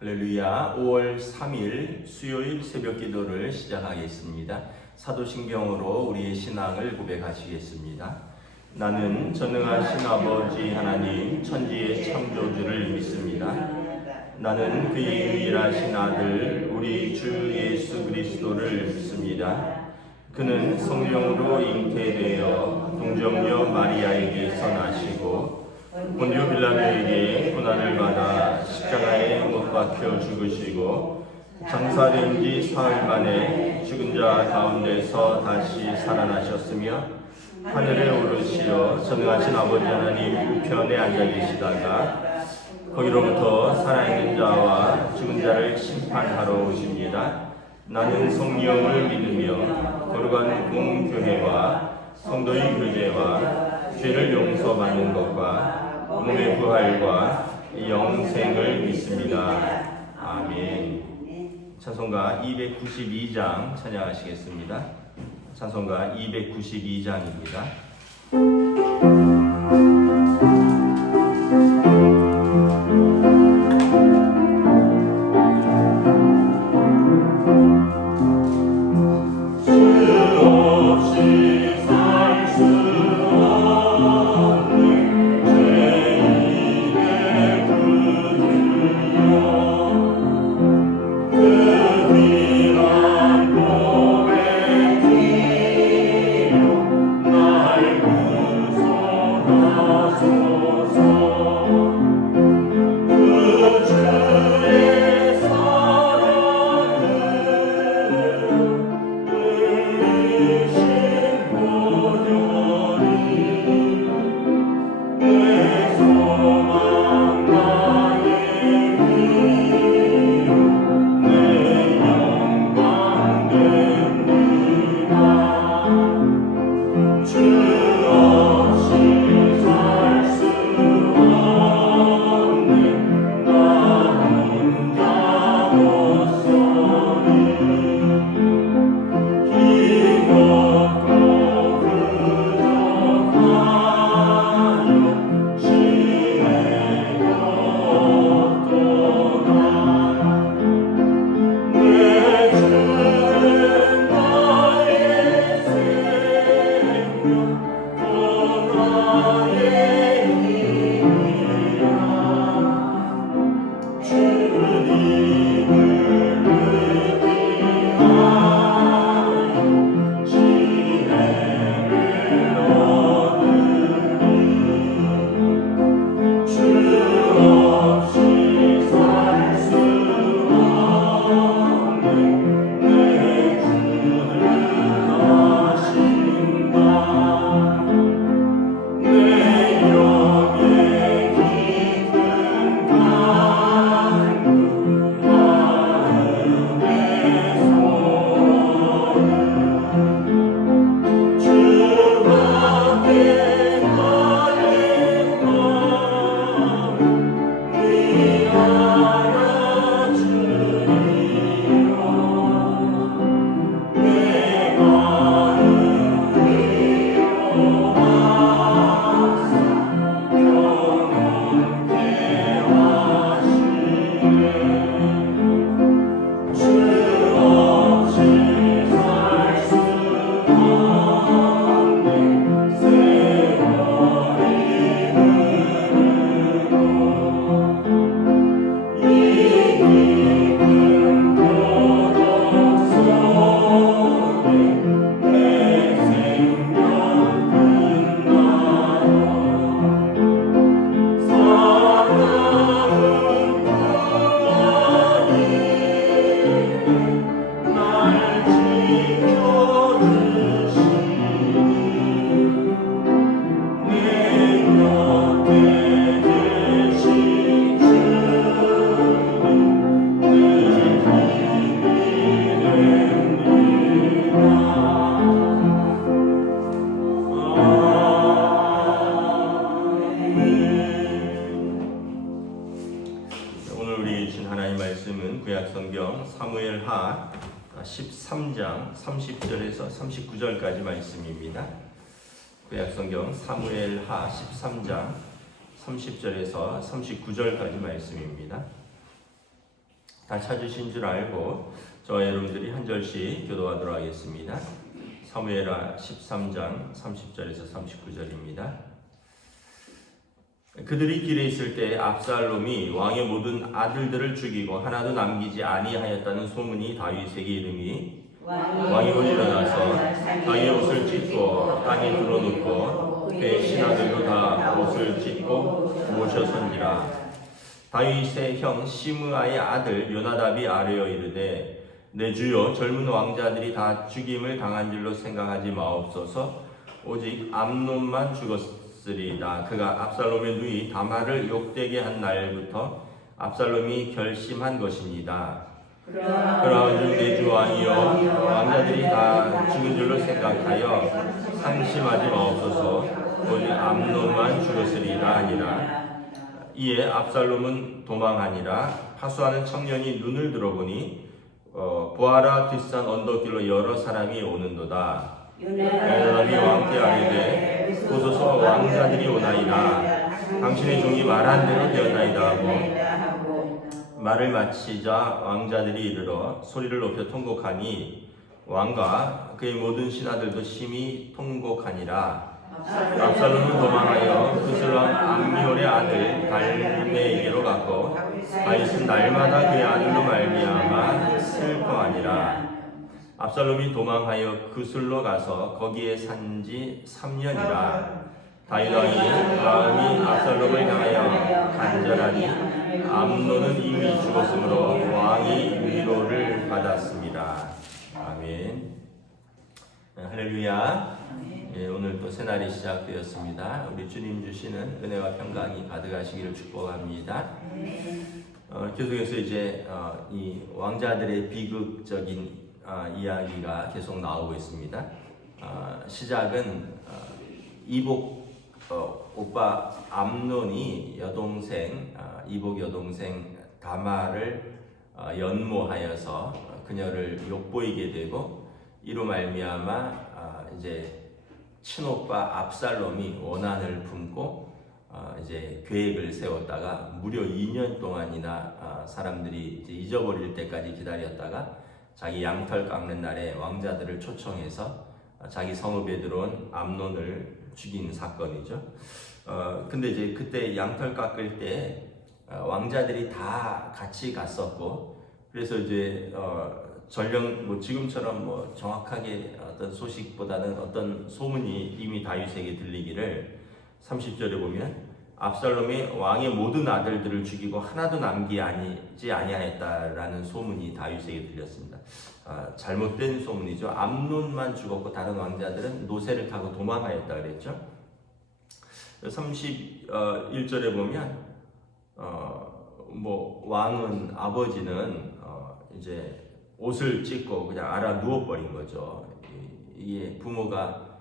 할렐루야. 5월 3일 수요일 새벽 기도를 시작하겠습니다. 사도신경으로 우리의 신앙을 고백하시겠습니다. 나는 전능하신 아버지 하나님 천지의 창조주를 믿습니다. 나는 그의 유일하신 아들 우리 주 예수 그리스도를 믿습니다. 그는 성령으로 잉태되어 동정녀 마리아에게서 나시고 본디오 빌라도에게 고난을 받아 십자가에 못 박혀 죽으시고 장사된 지 사흘 만에 죽은 자 가운데서 다시 살아나셨으며 하늘에 오르시어 전능하신 아버지 하나님 우편에 앉아 계시다가 거기로부터 살아있는 자와 죽은 자를 심판하러 오십니다. 나는 성령을 믿으며 거룩한 공교회와 성도의 교제와 죄를 용서받는 것과 몸의 부활과 영생을 믿습니다. 아멘. 찬송가 292장 찬양하시겠습니다. 찬송가 292장입니다. 사무엘하 13장 30절에서 39절까지 말씀입니다. 구약성경 사무엘하 13장 30절에서 39절까지 말씀입니다. 다 찾으신 줄 알고 저와 여러분들이 한 절씩 교도하도록 하겠습니다. 사무엘하 13장 30절에서 39절입니다. 그들이 길에 있을 때 압살롬이 왕의 모든 아들들을 죽이고 하나도 남기지 아니하였다는 소문이 다윗에게 이르니 왕이 곧 일어나서 땅에 옷을 찢고 땅에 둘러눕고 그의 신하들도 다 옷을 찢고 모셔선지라. 다윗의 형 시므아의 아들 요나답이 아뢰어 이르되 내 주여 젊은 왕자들이 다 죽임을 당한 줄로 생각하지 마옵소서. 오직 암논만 죽었으리다. 그가 압살롬의 누이 다말을 욕되게 한 날부터 압살롬이 결심한 것입니다. 그러하니 내 주 왕이여 왕자들이 다 죽은 줄로 생각하여 상심하지 마옵소서. 오직 암논만 죽었으리라 하니라. 이에 압살롬은 도망하니라. 파수하는 청년이 눈을 들어보니 보아라 뒷산 언덕길로 여러 사람이 오는도다. 요나답이 왕께 아뢰되 보소서 왕자들이 오나이다. 당신의 종이 말한 대로 되었나이다 하고 말을 마치자 왕자들이 이르러 소리를 높여 통곡하니 왕과 그의 모든 신하들도 심히 통곡하니라. 압살롬은 도망하여 그슬왕 암미올의 아들 달메에게로 갔고 다윗은 날마다 그의 아들로 말미암아 슬퍼하니라. 압살롬이 도망하여 그슬로 가서 거기에 산지 3년이라. 다윗 왕이 마음이 압살롬을 향하여 간절하니 암논은 이미 죽었으므로 왕이 위로를 받았습니다. 아멘. 할렐루야. 예, 오늘 또 새날이 시작되었습니다. 우리 주님 주시는 은혜와 평강이 가득하시기를 축복합니다. 계속해서 이제 이 왕자들의 비극적인 이야기가 계속 나오고 있습니다. 시작은 이복 오빠 암논이 여동생 이복 여동생 다말을 연모하여서 그녀를 욕보이게 되고 이로 말미암아 이제 친오빠 압살롬이 원한을 품고 이제 계획을 세웠다가 무려 2년 동안이나 사람들이 이제 잊어버릴 때까지 기다렸다가 자기 양털 깎는 날에 왕자들을 초청해서 자기 성읍에 들어온 암논을 죽인 사건이죠. 근데 이제 그때 양털 깎을 때 왕자들이 다 같이 갔었고 그래서 이제 전령 뭐 지금처럼 뭐 정확하게 어떤 소식보다는 어떤 소문이 이미 다윗에게 들리기를 30절에 보면 압살롬이 왕의 모든 아들들을 죽이고 하나도 남기지 아니하였다라는 소문이 다윗에게 들렸습니다. 잘못된 소문이죠. 암논만 죽었고 다른 왕자들은 노새를 타고 도망하였다 그랬죠. 31절에 보면 뭐 왕은 아버지는 이제 옷을 찢고 그냥 알아 누워버린 거죠. 이게 부모가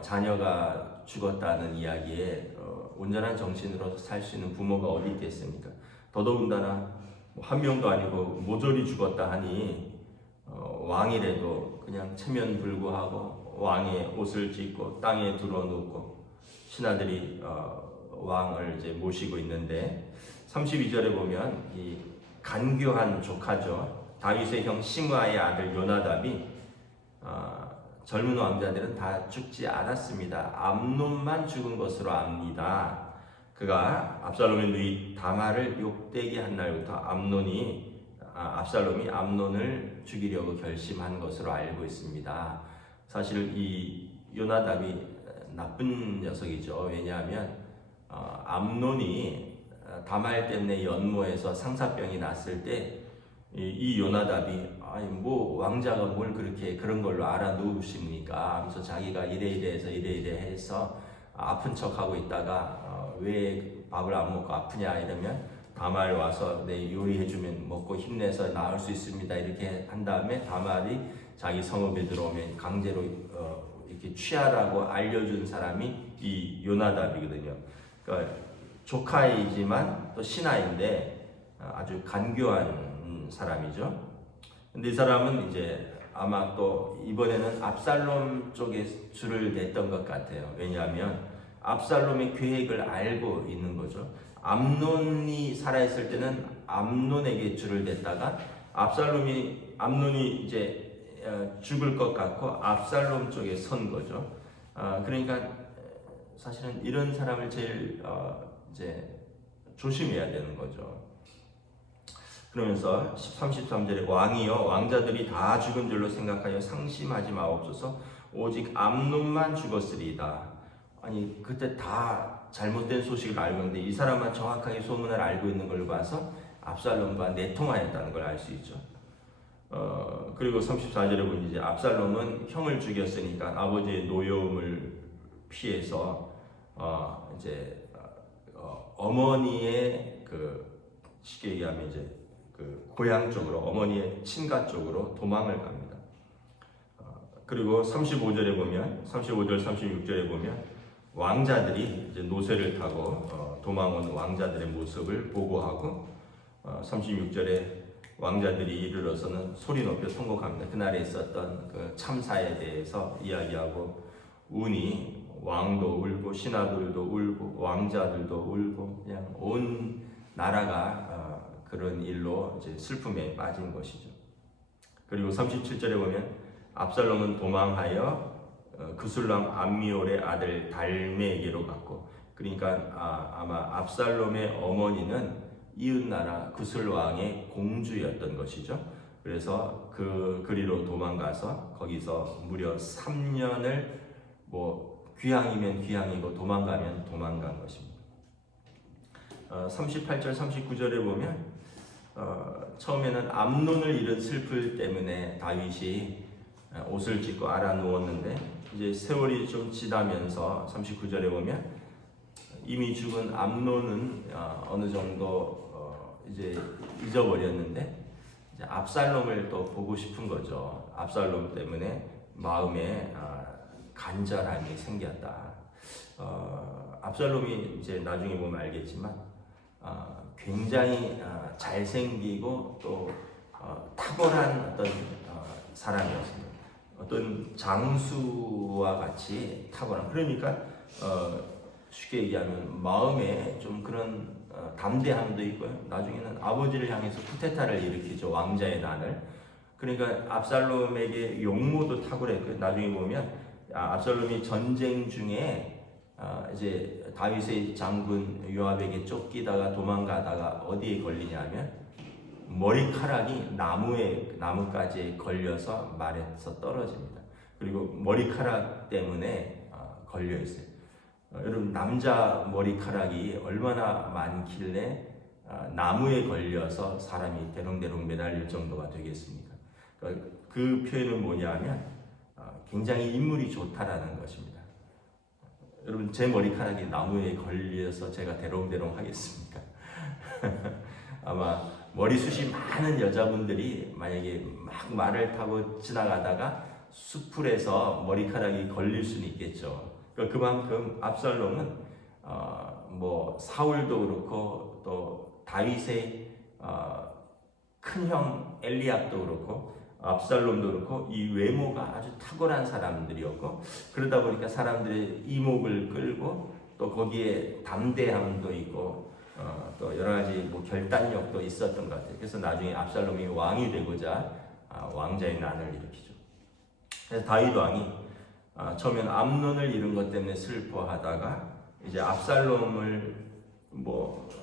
자녀가 죽었다는 이야기에 온전한 정신으로 살 수 있는 부모가 어디 있겠습니까? 더더군다나 한 명도 아니고 모조리 죽었다 하니 왕이라도 그냥 체면불구하고 왕의 옷을 찢고 땅에 둘러놓고 신하들이 왕을 이제 모시고 있는데 32절에 보면 이 간교한 조카죠. 다윗의 형 시므아의 아들 요나답이 젊은 왕자들은 다 죽지 않았습니다. 암논만 죽은 것으로 압니다. 그가 압살롬의 누이 다말을 욕되게 한 날부터 압살롬이 암논을 죽이려고 결심한 것으로 알고 있습니다. 사실 이 요나답이 나쁜 녀석이죠. 왜냐하면 암논이 다말 때문에 연모해서 상사병이 났을 때 이 요나답이 아니 뭐 왕자가 뭘 그렇게 그런 걸로 알아 누우십니까 하면서 자기가 이래 해서 아픈 척하고 있다가 왜 밥을 안 먹고 아프냐 이러면 다말 와서 내 요리해주면 먹고 힘내서 나을 수 있습니다 이렇게 한 다음에 다말이 자기 성읍에 들어오면 강제로 이렇게 취하라고 알려준 사람이 이 요나답이거든요. 그러니까 조카이지만 또 신하인데 아주 간교한 사람이죠. 근데 이 사람은 이제 아마 또 이번에는 압살롬 쪽에 줄을 냈던 것 같아요. 왜냐하면 압살롬의 계획을 알고 있는 거죠. 암논이 살아있을 때는 암논에게 줄을 댔다가 암논이 이제 죽을 것 같고 압살롬 쪽에 선 거죠. 그러니까 사실은 이런 사람을 제일 이제 조심해야 되는 거죠. 그러면서 33절에 왕이여 왕자들이 다 죽은 줄로 생각하여 상심하지 마옵소서 오직 암논만 죽었으리이다. 아니 그때 다 잘못된 소식을 알고 있는데 이 사람만 정확하게 소문을 알고 있는 걸 봐서 압살롬과 내통하였다는 걸 알 수 있죠. 그리고 34절에 보면 이제 압살롬은 형을 죽였으니까 아버지의 노여움을 피해서 이제 어머니의 쉽게 얘기하면 이제 고향 쪽으로 어머니의 친가 쪽으로 도망을 갑니다. 그리고 35절 36절에 보면 왕자들이 이제 노새를 타고 도망온 왕자들의 모습을 보고하고 36절에 왕자들이 이르러서는 소리 높여 통곡합니다. 그날에 있었던 그 참사에 대해서 이야기하고 우니 왕도 울고 신하들도 울고 왕자들도 울고 그냥 온 나라가 그런 일로 이제 슬픔에 빠진 것이죠. 그리고 37절에 보면 압살롬은 도망하여 그술람 암미올의 아들 달메에게로 갔고, 그러니까 아마 압살롬의 어머니는 이웃나라 구슬 왕의 공주였던 것이죠. 그래서 그리로 도망가서 거기서 무려 3년을 귀향이면 귀향이고 도망가면 도망간 것입니다. 38절 39절에 보면 처음에는 암논을 잃은 슬픔 때문에 다윗이 옷을 찢고 알아 누웠는데 이제 세월이 좀 지나면서 39절에 보면 이미 죽은 암논은 어느 정도 이제 잊어버렸는데 이제 압살롬을 또 보고 싶은 거죠. 압살롬 때문에 마음에 간절함이 생겼다. 압살롬이 이제 나중에 보면 알겠지만 굉장히 잘생기고 또 탁월한 어떤 사람이었습니다. 어떤 장수와 같이 탁월한, 그러니까 쉽게 얘기하면 마음에 좀 그런 담대함도 있고요. 나중에는 아버지를 향해서 쿠데타를 일으키죠. 왕자의 난을. 그러니까 압살롬에게 용모도 탁월했고요. 나중에 보면 압살롬이 전쟁 중에 이제 다윗의 장군 요압에게 쫓기다가 도망가다가 어디에 걸리냐면 머리카락이 나뭇가지에 걸려서 말에서 떨어집니다. 그리고 머리카락 때문에 걸려 있어요. 여러분 남자 머리카락이 얼마나 많길래 나무에 걸려서 사람이 대롱대롱 매달릴 정도가 되겠습니까? 그 표현은 뭐냐면 굉장히 인물이 좋다라는 것입니다. 여러분 제 머리카락이 나무에 걸려서 제가 대롱대롱 하겠습니까? 아마 머리숱이 많은 여자분들이 만약에 막 말을 타고 지나가다가 수풀에서 머리카락이 걸릴 수는 있겠죠. 그만큼 압살롬은 사울도 그렇고 또 다윗의 큰 형 엘리압도 그렇고 압살롬도 그렇고 이 외모가 아주 탁월한 사람들이었고, 그러다 보니까 사람들의 이목을 끌고 또 거기에 담대함도 있고 또 여러 가지 결단력도 있었던 것 같아요. 그래서 나중에 압살롬이 왕이 되고자 왕자의 난을 일으키죠. 그래서 다윗 왕이 처음엔 암논을 잃은 것 때문에 슬퍼하다가 이제 압살롬을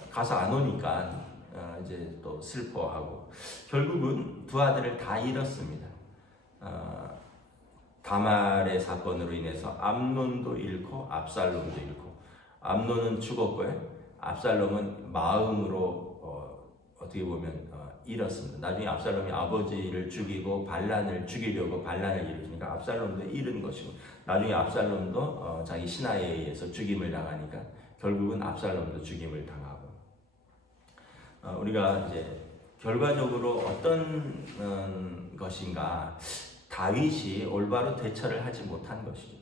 가서 안 오니까 이제 또 슬퍼하고 결국은 두 아들을 다 잃었습니다. 다말의 사건으로 인해서 암논도 잃고 압살롬도 잃고, 암논은 죽었고요. 압살롬은 마음으로 어떻게 보면 잃었습니다. 나중에 압살롬이 아버지를 죽이고 반란을 죽이려고 반란을 일으키니까 압살롬도 잃은 것이고, 나중에 압살롬도 자기 신하에 의해서 죽임을 당하니까 결국은 압살롬도 죽임을 당하고, 우리가 이제 결과적으로 어떤 것인가, 다윗이 올바로 대처를 하지 못한 것이죠.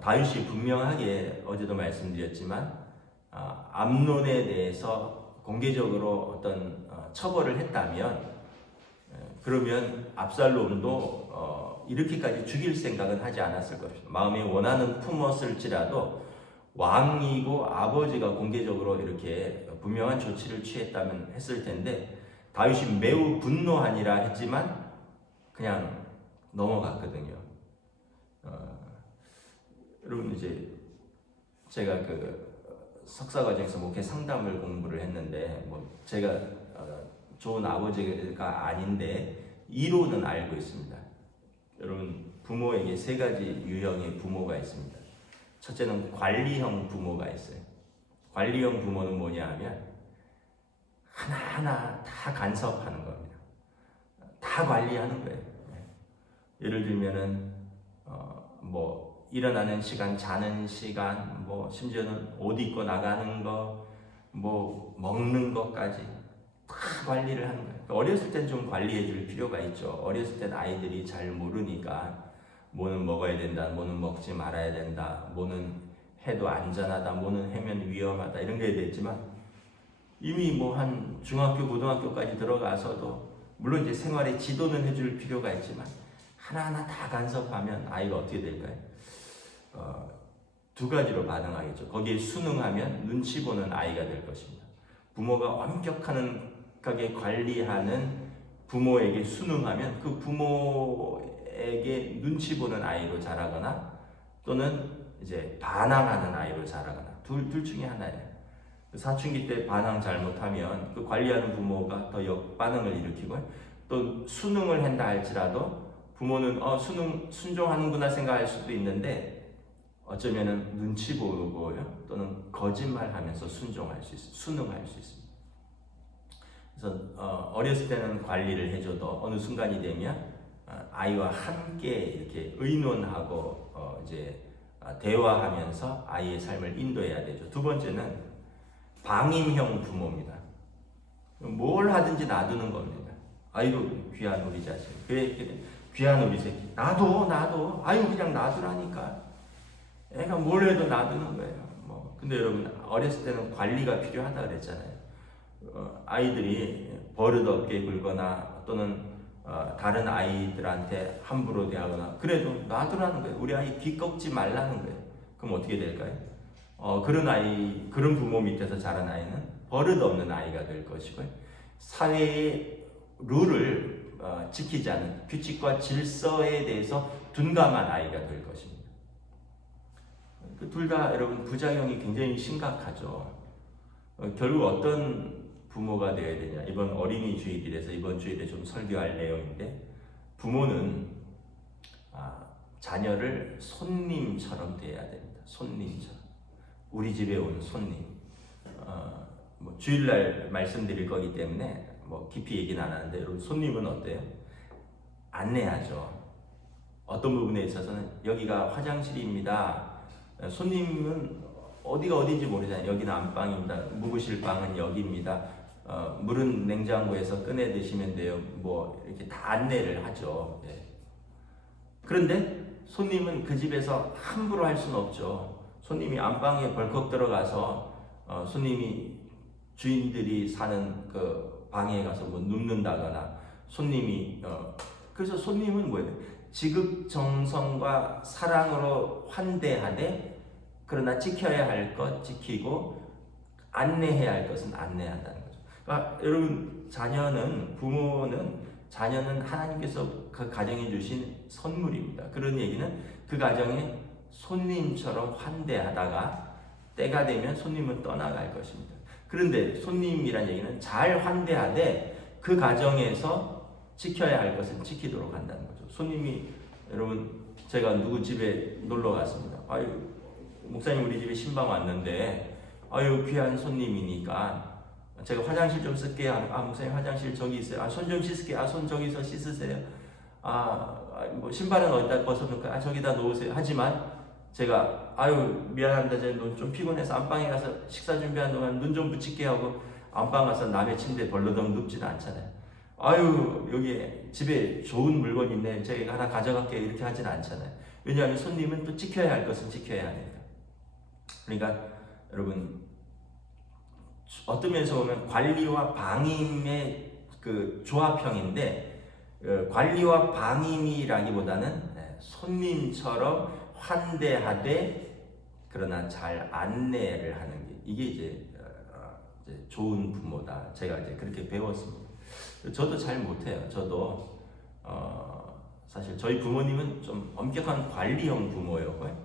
다윗이 분명하게 어제도 말씀드렸지만 암논에 대해서 공개적으로 어떤 처벌을 했다면 그러면 압살롬도 이렇게까지 죽일 생각은 하지 않았을 것입니다. 마음에 원하는 품었을지라도 왕이고 아버지가 공개적으로 이렇게 분명한 조치를 취했다면 했을 텐데 다윗이 매우 분노하니라 했지만 그냥 넘어갔거든요. 여러분 이제 제가 그 석사 과정에서 목회 상담을 공부를 했는데 뭐 제가 좋은 아버지가 아닌데 이론은 알고 있습니다. 여러분 부모에게 세 가지 유형의 부모가 있습니다. 첫째는 관리형 부모가 있어요. 관리형 부모는 뭐냐 하면 하나하나 다 간섭하는 겁니다. 다 관리하는 거예요. 예를 들면은 뭐 일어나는 시간, 자는 시간, 뭐 심지어는 옷 입고 나가는 거, 뭐 먹는 것까지 다 관리를 하는 거예요. 어렸을 땐 좀 관리해 줄 필요가 있죠. 어렸을 땐 아이들이 잘 모르니까 뭐는 먹어야 된다, 뭐는 먹지 말아야 된다, 뭐는 해도 안전하다, 뭐는 해면 위험하다 이런 게 되지만 이미 뭐 한 중학교, 고등학교까지 들어가서도 물론 이제 생활에 지도는 해줄 필요가 있지만 하나하나 다 간섭하면 아이가 어떻게 될까요? 두 가지로 반응하겠죠. 거기에 순응하면 눈치 보는 아이가 될 것입니다. 부모가 엄격하게 관리하는 부모에게 순응하면 그 부모에게 눈치 보는 아이로 자라거나 또는 이제 반항하는 아이로 자라거나 둘 중에 하나예요. 사춘기 때 반항 잘못하면 그 관리하는 부모가 더 역반응을 일으키고 또 순응을 한다 할지라도 부모는 순종하는구나 생각할 수도 있는데 어쩌면은 눈치 보고요 또는 거짓말하면서 순종할 수 있어요. 순응할 수 있습니다. 그래서 어렸을 때는 관리를 해줘도 어느 순간이 되면 아이와 함께 이렇게 의논하고 이제 대화하면서 아이의 삶을 인도해야 되죠. 두 번째는 방임형 부모입니다. 뭘 하든지 놔두는 겁니다. 아이고 귀한 우리 자식, 귀한 우리 새끼, 놔둬, 아이고 그냥 놔두라니까. 애가 뭘 해도 놔두는 거예요. 근데 여러분 어렸을 때는 관리가 필요하다 그랬잖아요. 아이들이 버릇없게 굴거나 또는 다른 아이들한테 함부로 대하거나 그래도 놔두라는 거예요. 우리 아이 기꺾지 말라는 거예요. 그럼 어떻게 될까요? 그런 부모 밑에서 자란 아이는 버릇없는 아이가 될 것이고요. 사회의 룰을 지키지 않는 규칙과 질서에 대해서 둔감한 아이가 될 것입니다. 둘 다 여러분 부작용이 굉장히 심각하죠. 결국 어떤 부모가 되어야 되냐? 이번 어린이 주일이라서 이번 주일에 좀 설교할 내용인데 부모는 자녀를 손님처럼 대해야 됩니다. 손님처럼. 우리 집에 온 손님. 주일날 말씀드릴 거기 때문에 깊이 얘기는 안 하는데 여러분 손님은 어때요? 안내하죠. 어떤 부분에 있어서는 여기가 화장실입니다. 손님은 어디가 어딘지 모르잖아요. 여기는 안방입니다. 묵으실 방은 여기입니다. 물은 냉장고에서 꺼내 드시면 돼요. 이렇게 다 안내를 하죠. 네. 그런데 손님은 그 집에서 함부로 할 수는 없죠. 손님이 안방에 벌컥 들어가서 손님이 주인들이 사는 그 방에 가서 눕는다거나 손님이 그래서 손님은 뭐예요? 지극정성과 사랑으로 환대하되 그러나 지켜야 할 것 지키고 안내해야 할 것은 안내한다는 거죠. 그러니까 여러분 부모는 자녀는 하나님께서 그 가정에 주신 선물입니다. 그런 얘기는 그 가정에 손님처럼 환대하다가 때가 되면 손님은 떠나갈 것입니다. 그런데 손님이란 얘기는 잘 환대하되 그 가정에서 지켜야 할 것은 지키도록 한다는 거죠. 손님이 여러분 제가 누구 집에 놀러 갔습니다. 아유 목사님 우리 집에 신방 왔는데 아유 귀한 손님이니까 제가 화장실 좀 쓸게요. 목사님 화장실 저기 있어요. 손 좀 씻을게요. 손 저기서 씻으세요. 신발은 어디다 벗어놓을까요? 저기다 놓으세요. 하지만 제가 미안합니다. 제가 좀 피곤해서 안방에 가서 식사 준비하는 동안 눈 좀 붙일게 하고 안방 가서 남의 침대에 벌러덩 눕지는 않잖아요. 여기 집에 좋은 물건 있네. 제가 하나 가져갈게요. 이렇게 하지는 않잖아요. 왜냐하면 손님은 또 지켜야 할 것은 지켜야 합니다. 그러니까 여러분 어떤 면에서 보면 관리와 방임의 그 조합형인데 관리와 방임이라기보다는 손님처럼 환대하되 그러나 잘 안내를 하는 게 이게 이제 이제 좋은 부모다. 제가 이제 그렇게 배웠습니다. 저도 잘 못해요. 저도 사실 저희 부모님은 좀 엄격한 관리형 부모였고요.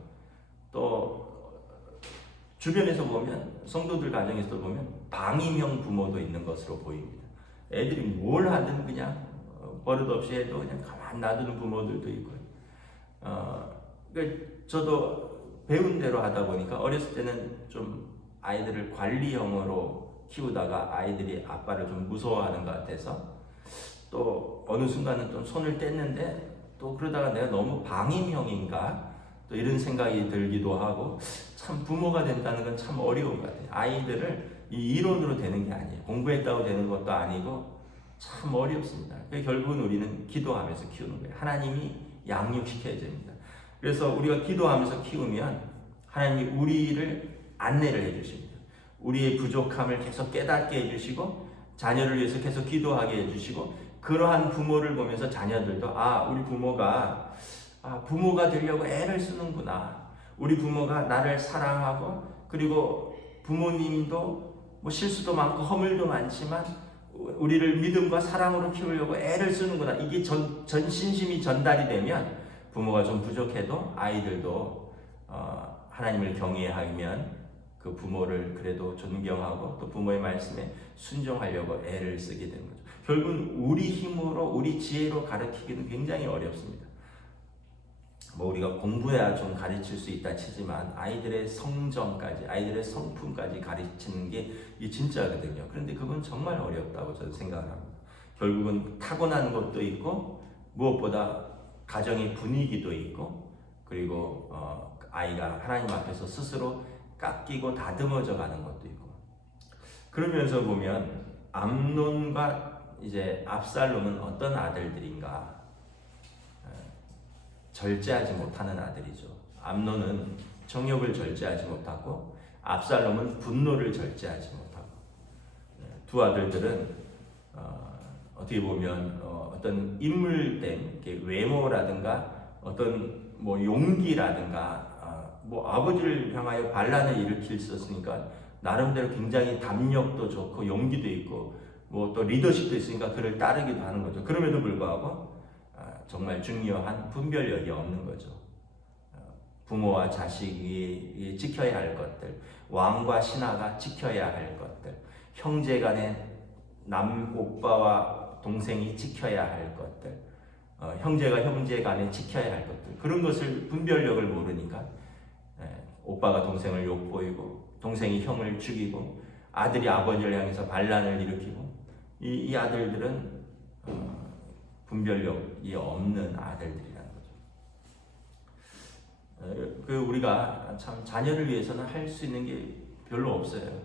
또 주변에서 보면 성도들 가정에서 보면 방임형 부모도 있는 것으로 보입니다. 애들이 뭘 하든 그냥 버릇없이 해도 그냥 가만 놔두는 부모들도 있고요. 그러니까 저도 배운 대로 하다 보니까 어렸을 때는 좀 아이들을 관리형으로 키우다가 아이들이 아빠를 좀 무서워하는 것 같아서 또 어느 순간은 좀 손을 뗐는데 또 그러다가 내가 너무 방임형인가 또 이런 생각이 들기도 하고 참 부모가 된다는 건 참 어려운 것 같아요. 아이들을 이 이론으로 되는 게 아니에요. 공부했다고 되는 것도 아니고 참 어렵습니다. 결국은 우리는 기도하면서 키우는 거예요. 하나님이 양육시켜야 됩니다. 그래서 우리가 기도하면서 키우면 하나님이 우리를 안내를 해주십니다. 우리의 부족함을 계속 깨닫게 해주시고 자녀를 위해서 계속 기도하게 해주시고 그러한 부모를 보면서 자녀들도 우리 부모가 부모가 되려고 애를 쓰는구나. 우리 부모가 나를 사랑하고 그리고 부모님도 뭐 실수도 많고 허물도 많지만 우리를 믿음과 사랑으로 키우려고 애를 쓰는구나. 이게 전신심이 전달이 되면 부모가 좀 부족해도 아이들도 하나님을 경외하면 그 부모를 그래도 존경하고 또 부모의 말씀에 순종하려고 애를 쓰게 되는 거죠. 결국은 우리 힘으로 우리 지혜로 가르치기는 굉장히 어렵습니다. 뭐 우리가 공부해야 좀 가르칠 수 있다 치지만 아이들의 성정까지 아이들의 성품까지 가르치는 게 이 진짜거든요. 그런데 그건 정말 어렵다고 저는 생각을 합니다. 결국은 타고난 것도 있고 무엇보다 가정의 분위기도 있고 그리고 아이가 하나님 앞에서 스스로 깎이고 다듬어져 가는 것도 있고 그러면서 보면 암논과 이제 압살롬은 어떤 아들들인가? 절제하지 못하는 아들이죠. 암논은 정욕을 절제하지 못하고 압살롬은 분노를 절제하지 못하고 두 아들들은 어떻게 보면 어떤 인물됨, 외모라든가 어떤 뭐 용기라든가 뭐 아버지를 향하여 반란을 일으킬 수 있으니까 나름대로 굉장히 담력도 좋고 용기도 있고 뭐 또 리더십도 있으니까 그를 따르기도 하는 거죠. 그럼에도 불구하고 정말 중요한 분별력이 없는 거죠. 부모와 자식이 지켜야 할 것들, 왕과 신하가 지켜야 할 것들, 형제 간에 오빠와 동생이 지켜야 할 것들, 형제가 형제 간에 지켜야 할 것들, 그런 것을 분별력을 모르니까 오빠가 동생을 욕보이고 동생이 형을 죽이고 아들이 아버지를 향해서 반란을 일으키고 이 아들들은 분별력이 없는 아들들이라는 거죠. 우리가 참 자녀를 위해서는 할 수 있는 게 별로 없어요.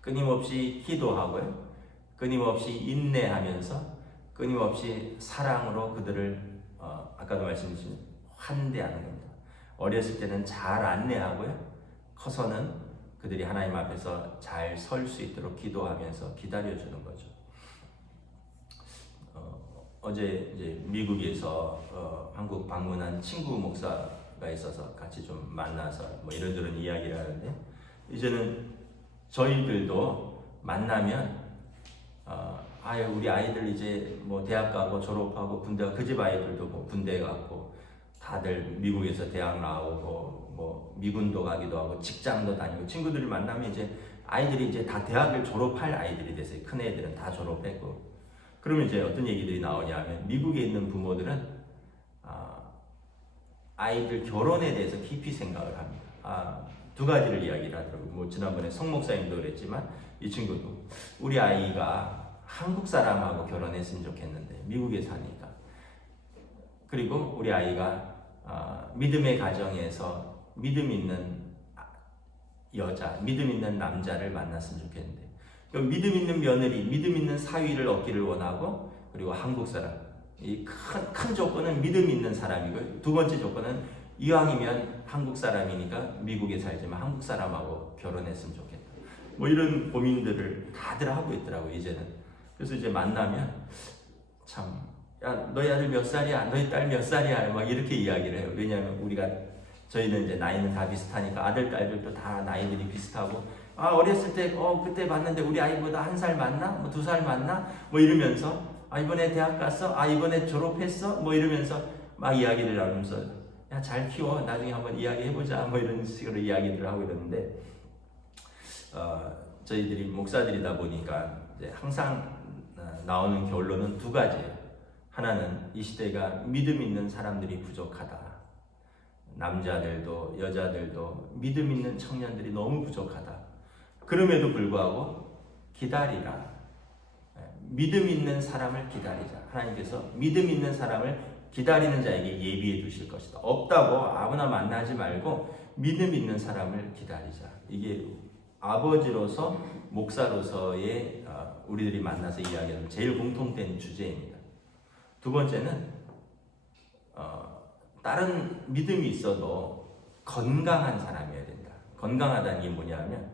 끊임없이 기도하고요. 끊임없이 인내하면서 끊임없이 사랑으로 그들을 아까도 말씀드린 환대하는 겁니다. 어렸을 때는 잘 안내하고요. 커서는 그들이 하나님 앞에서 잘 설 수 있도록 기도하면서 기다려주는 거죠. 어제 이제 미국에서 한국 방문한 친구 목사가 있어서 같이 좀 만나서 뭐 이런저런 이야기를 하는데 이제는 저희들도 만나면 우리 아이들 이제 뭐 대학 가고 졸업하고 군대 그 집 아이들도 뭐 군대 가고 다들 미국에서 대학 나오고 뭐 미군도 가기도 하고 직장도 다니고 친구들을 만나면 이제 아이들이 이제 다 대학을 졸업할 아이들이 됐어요. 큰 애들은 다 졸업했고 그러면 이제 어떤 얘기들이 나오냐면 미국에 있는 부모들은 아이들 결혼에 대해서 깊이 생각을 합니다. 두 가지를 이야기를 하더라고요. 뭐 지난번에 성 목사님도 그랬지만 이 친구도 우리 아이가 한국 사람하고 결혼했으면 좋겠는데 미국에 사니까 그리고 우리 아이가 믿음의 가정에서 믿음 있는 여자, 믿음 있는 남자를 만났으면 좋겠는데 믿음 있는 며느리, 믿음 있는 사위를 얻기를 원하고 그리고 한국 사람 이 큰 조건은 믿음 있는 사람이고 두 번째 조건은 이왕이면 한국 사람이니까 미국에 살지만 한국 사람하고 결혼했으면 좋겠다. 뭐 이런 고민들을 다들 하고 있더라고요 이제는. 그래서 이제 만나면 참 야 너희 아들 몇 살이야? 너희 딸 몇 살이야? 막 이렇게 이야기를 해요. 왜냐하면 저희는 이제 나이는 다 비슷하니까 아들 딸들도 다 나이들이 비슷하고 어렸을 때 그때 봤는데 우리 아이보다 1살 많나? 뭐 2살 많나? 뭐 이러면서 이번에 대학 갔어? 이번에 졸업했어? 뭐 이러면서 막 이야기를 나누면서 야, 잘 키워. 나중에 한번 이야기해보자. 뭐 이런 식으로 이야기들을 하고 이러는데 저희들이 목사들이다 보니까 이제 항상 나오는 결론은 두 가지예요. 하나는 이 시대가 믿음 있는 사람들이 부족하다. 남자들도 여자들도 믿음 있는 청년들이 너무 부족하다. 그럼에도 불구하고 기다리라. 믿음 있는 사람을 기다리자. 하나님께서 믿음 있는 사람을 기다리는 자에게 예비해 두실 것이다. 없다고 아무나 만나지 말고 믿음 있는 사람을 기다리자. 이게 아버지로서 목사로서의 우리들이 만나서 이야기하는 제일 공통된 주제입니다. 두 번째는 다른 믿음이 있어도 건강한 사람이어야 된다. 건강하다는 게 뭐냐면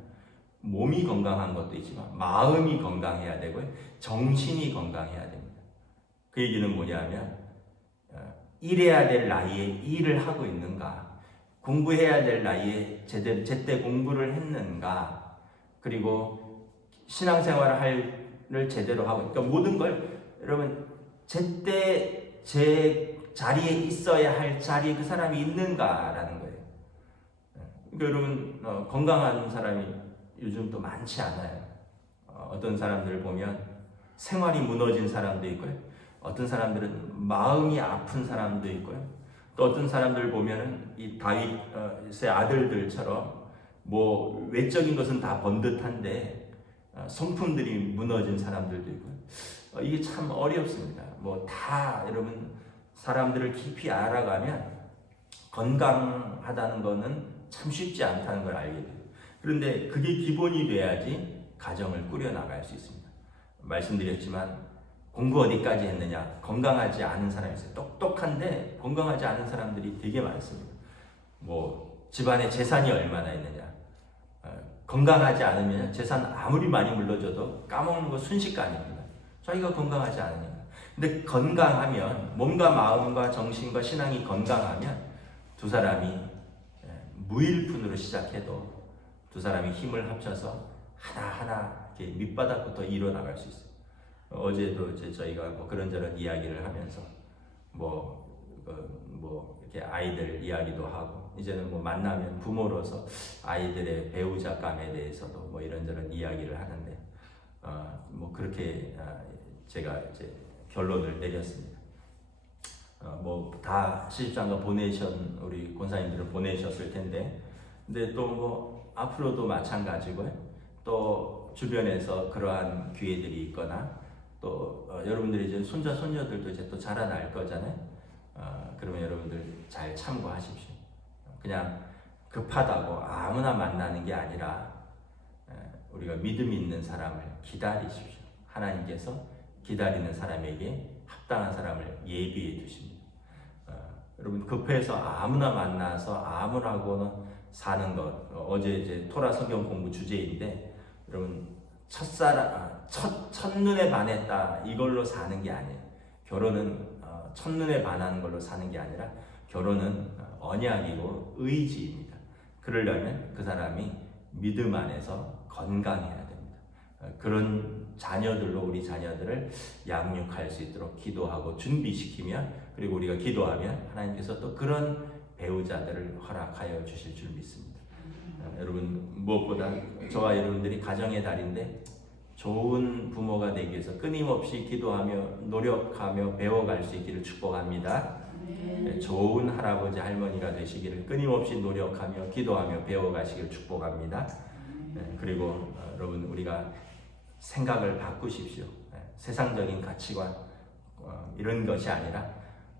몸이 건강한 것도 있지만 마음이 건강해야 되고요. 정신이 건강해야 됩니다. 그 얘기는 뭐냐면 일해야 될 나이에 일을 하고 있는가, 공부해야 될 나이에 제때 공부를 했는가, 그리고 신앙생활을 제대로 하고, 그러니까 모든 걸 여러분 제때 제 자리에 있어야 할 자리에 그 사람이 있는가라는 거예요. 그러니까 여러분 건강한 사람이 요즘 또 많지 않아요. 어떤 사람들을 보면 생활이 무너진 사람도 있고요. 어떤 사람들은 마음이 아픈 사람도 있고요. 또 어떤 사람들 보면은 이 다윗의 아들들처럼 뭐 외적인 것은 다 번듯한데 성품들이 무너진 사람들도 있고요. 이게 참 어렵습니다. 뭐 다 여러분 사람들을 깊이 알아가면 건강하다는 거는 참 쉽지 않다는 걸 알게 돼요. 그런데 그게 기본이 돼야지 가정을 꾸려나갈 수 있습니다. 말씀드렸지만 공부 어디까지 했느냐, 건강하지 않은 사람이 있어요. 똑똑한데 건강하지 않은 사람들이 되게 많습니다. 뭐 집안에 재산이 얼마나 있느냐, 건강하지 않으면 재산 아무리 많이 물려줘도 까먹는 거 순식간입니다. 자기가 건강하지 않으니까. 근데 건강하면, 몸과 마음과 정신과 신앙이 건강하면 두 사람이 무일푼으로 시작해도 두 사람이 힘을 합쳐서 하나하나 이렇게 밑바닥부터 이뤄나갈 수 있어요. 어제도 이제 저희가 뭐 그런저런 이야기를 하면서 이렇게 아이들 이야기도 하고, 이제는 뭐 만나면 부모로서 아이들의 배우자감에 대해서도 뭐 이런저런 이야기를 하는데 뭐 그렇게 제가 이제 결론을 내렸습니다. 뭐 다 시집장가 우리 권사님들은 보내셨을 텐데, 근데 또 뭐 앞으로도 마찬가지고요. 또 주변에서 그러한 기회들이 있거나 또 여러분들이 이제 손자 손녀들도 이제 또 자라날 거잖아요. 그러면 여러분들 잘 참고하십시오. 그냥 급하다고 아무나 만나는 게 아니라 우리가 믿음 있는 사람을 기다리십시오. 하나님께서 기다리는 사람에게 합당한 사람을 예비해 두십니다. 여러분 급해서 아무나 만나서 아무나고는 사는 것, 어제 이제 토라 성경 공부 주제인데, 여러분 첫눈에 반했다 이걸로 사는 게 아니에요. 결혼은 첫눈에 반하는 걸로 사는 게 아니라 결혼은 언약이고 의지입니다. 그러려면 그 사람이 믿음 안에서 건강해야 됩니다. 그런 자녀들로 우리 자녀들을 양육할 수 있도록 기도하고 준비시키면, 그리고 우리가 기도하면 하나님께서 또 그런 배우자들을 허락하여 주실 줄 믿습니다. 여러분 무엇보다 저와 여러분들이 가정의 달인데 좋은 부모가 되기 위해서 끊임없이 기도하며 노력하며 배워갈 수 있기를 축복합니다. 좋은 할아버지 할머니가 되시기를 끊임없이 노력하며 기도하며 배워가시기를 축복합니다. 그리고 여러분 우리가 생각을 바꾸십시오. 세상적인 가치관 이런 것이 아니라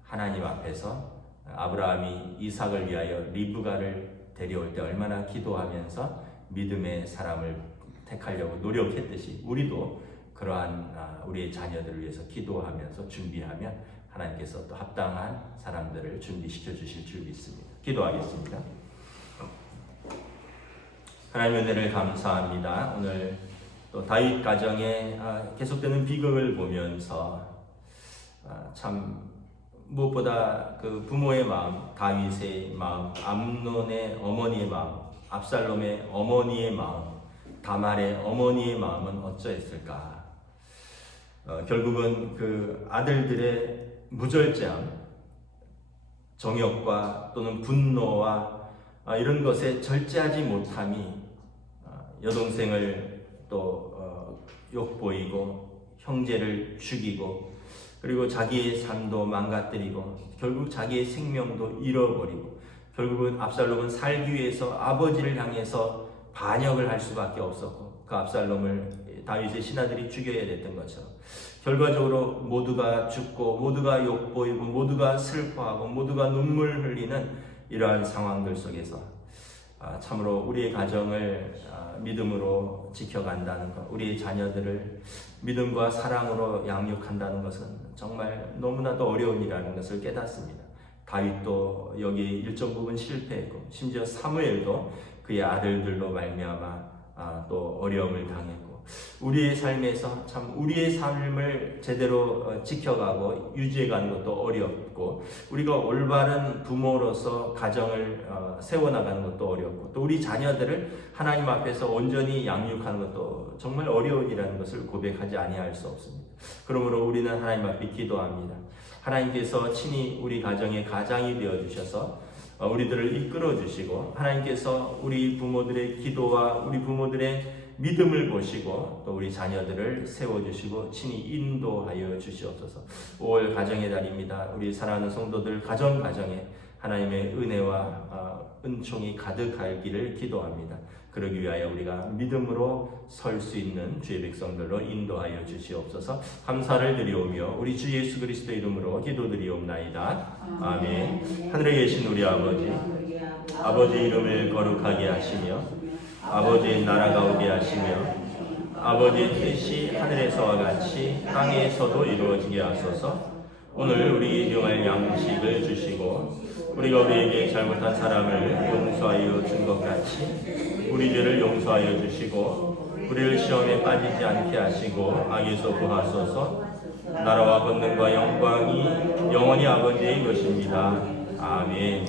하나님 앞에서 아브라함이 이삭을 위하여 리브가를 데려올 때 얼마나 기도하면서 믿음의 사람을 택하려고 노력했듯이 우리도 그러한 우리의 자녀들을 위해서 기도하면서 준비하면 하나님께서 또 합당한 사람들을 준비시켜 주실 줄 믿습니다. 기도하겠습니다. 하나님의 은혜를 감사합니다. 오늘 또 다윗 가정의 계속되는 비극을 보면서 참 무엇보다 그 부모의 마음, 다윗의 마음, 암논의 어머니의 마음, 압살롬의 어머니의 마음, 다말의 어머니의 마음은 어쩌했을까? 결국은 그 아들들의 무절제함, 정욕과 또는 분노와 이런 것에 절제하지 못함이 여동생을 또 욕보이고 형제를 죽이고 그리고 자기의 삶도 망가뜨리고 결국 자기의 생명도 잃어버리고 결국은 압살롬은 살기 위해서 아버지를 향해서 반역을 할 수밖에 없었고 그 압살롬을 다윗의 신하들이 죽여야 됐던 것처럼 결과적으로 모두가 죽고 모두가 욕보이고 모두가 슬퍼하고 모두가 눈물 흘리는 이러한 상황들 속에서 참으로 우리의 가정을 믿음으로 지켜간다는 것, 우리의 자녀들을 믿음과 사랑으로 양육한다는 것은 정말 너무나도 어려운 일이라는 것을 깨닫습니다. 다윗도 여기 일정 부분 실패했고 심지어 사무엘도 그의 아들들로 말미암아 또 어려움을 당했고 우리의 삶에서 참 우리의 삶을 제대로 지켜가고 유지해가는 것도 어렵고 우리가 올바른 부모로서 가정을 세워나가는 것도 어렵고 또 우리 자녀들을 하나님 앞에서 온전히 양육하는 것도 정말 어려운 일이라는 것을 고백하지 아니할 수 없습니다. 그러므로 우리는 하나님 앞에 기도합니다. 하나님께서 친히 우리 가정의 가장이 되어주셔서 우리들을 이끌어 주시고 하나님께서 우리 부모들의 기도와 우리 부모들의 믿음을 보시고 또 우리 자녀들을 세워주시고 친히 인도하여 주시옵소서. 5월 가정의 달입니다. 우리 사랑하는 성도들 가정에 하나님의 은혜와 은총이 가득하기를 기도합니다. 그러기 위하여 우리가 믿음으로 설 수 있는 주의 백성들로 인도하여 주시옵소서. 감사를 드리오며 우리 주 예수 그리스도 이름으로 기도드리옵나이다. 아멘. 하늘에 계신 우리 아버지 이름을 거룩하게 하시며 아버지의 나라가 오게 하시며 아버지의 뜻이 하늘에서와 같이 땅에서도 이루어지게 하소서. 오늘 우리에게 용할 양식을 주시고 우리가 우리에게 잘못한 사람을 용서하여 준 것 같이 우리 죄를 용서하여 주시고 우리를 시험에 빠지지 않게 하시고 악에서 구하소서. 나라와 권능과 영광이 영원히 아버지의 것입니다. 아멘.